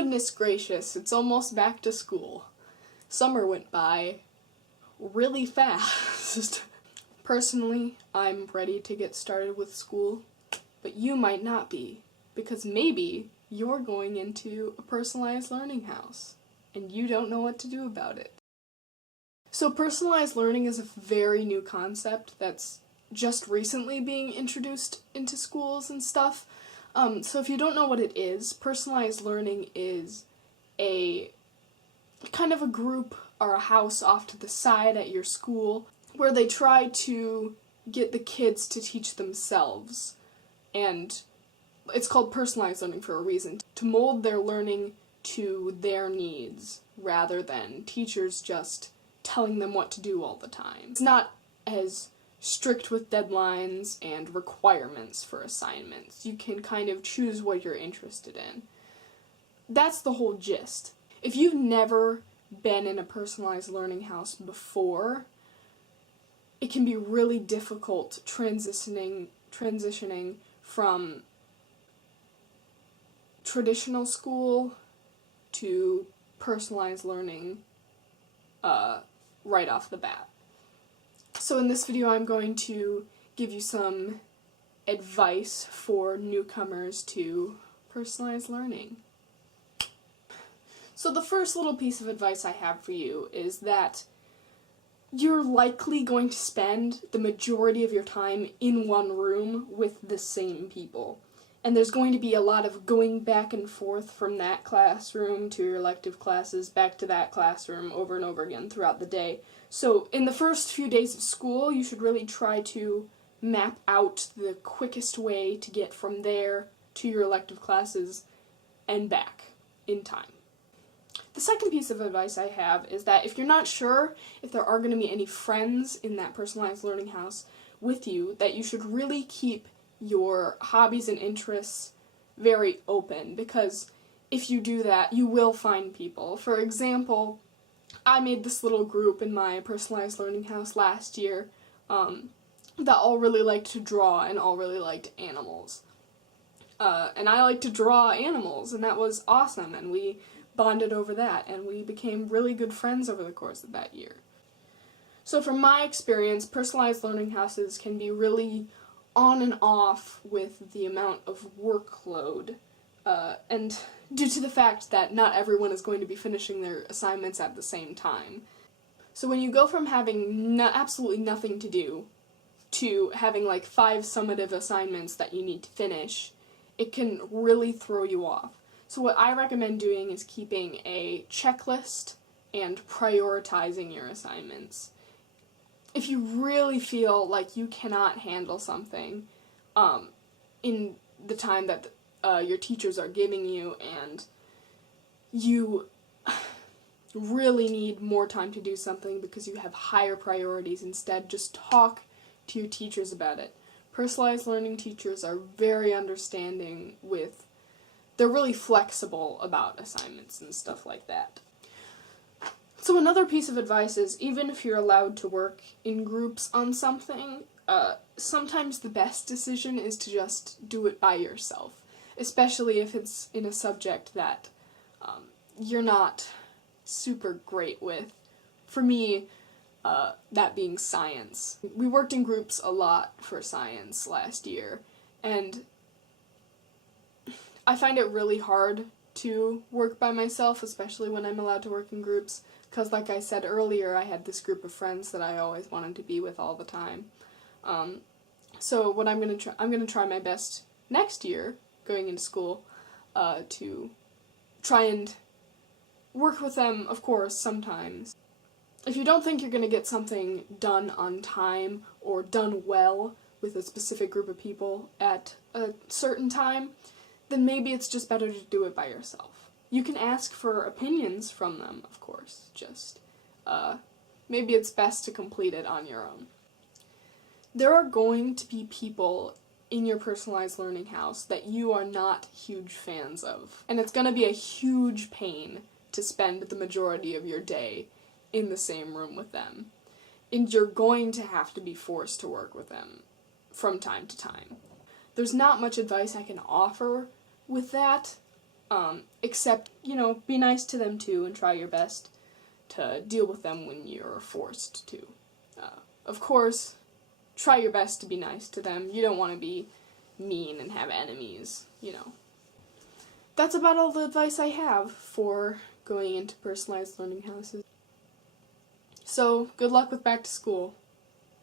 Goodness gracious, it's almost back to school. Summer went by really fast. Personally, I'm ready to get started with school, but you might not be, because maybe you're going into a personalized learning house, and you don't know what to do about it. So personalized learning is a very new concept that's just recently being introduced into schools and stuff. So if you don't know what it is, personalized learning is a kind of a group or a house off to the side at your school where they try to get the kids to teach themselves. And it's called personalized learning for a reason, to mold their learning to their needs rather than teachers just telling them what to do all the time. It's not as strict with deadlines and requirements for assignments. You can kind of choose what you're interested in. That's the whole gist. If you've never been in a personalized learning house before, it can be really difficult transitioning from traditional school to personalized learning right off the bat. So in this video I'm going to give you some advice for newcomers to personalized learning. So the first little piece of advice I have for you is that you're likely going to spend the majority of your time in one room with the same people. And there's going to be a lot of going back and forth from that classroom to your elective classes, back to that classroom over and over again throughout the day. So in the first few days of school, you should really try to map out the quickest way to get from there to your elective classes and back in time. The second piece of advice I have is that if you're not sure if there are going to be any friends in that personalized learning house with you, that you should really keep your hobbies and interests very open, because if you do that, you will find people. For example, I made this little group in my personalized learning house last year that all really liked to draw and all really liked animals. And I like to draw animals, and that was awesome, and we bonded over that, and we became really good friends over the course of that year. So from my experience, personalized learning houses can be really on and off with the amount of workload, and due to the fact that not everyone is going to be finishing their assignments at the same time. So when you go from having absolutely nothing to do to having like 5 summative assignments that you need to finish, it can really throw you off. So what I recommend doing is keeping a checklist and prioritizing your assignments. If you really feel like you cannot handle something in the time that your teachers are giving you, and you really need more time to do something because you have higher priorities instead, just talk to your teachers about it. Personalized learning teachers are very understanding they're really flexible about assignments and stuff like that. So another piece of advice is, even if you're allowed to work in groups on something, sometimes the best decision is to just do it by yourself, especially if it's in a subject that you're not super great with. For me, that being science. We worked in groups a lot for science last year, and I find it really hard to work by myself, especially when I'm allowed to work in groups, because like I said earlier, I had this group of friends that I always wanted to be with all the time. So what I'm gonna try my best next year, going into school, to try and work with them, of course, sometimes. If you don't think you're gonna get something done on time or done well with a specific group of people at a certain time, then maybe it's just better to do it by yourself. You can ask for opinions from them, of course, just maybe it's best to complete it on your own. There are going to be people in your personalized learning house that you are not huge fans of, and it's going to be a huge pain to spend the majority of your day in the same room with them, and you're going to have to be forced to work with them from time to time. There's not much advice I can offer with that, Except, be nice to them too and try your best to deal with them when you're forced to. Of course, try your best to be nice to them. You don't want to be mean and have enemies, That's about all the advice I have for going into personalized learning houses. So, good luck with back to school.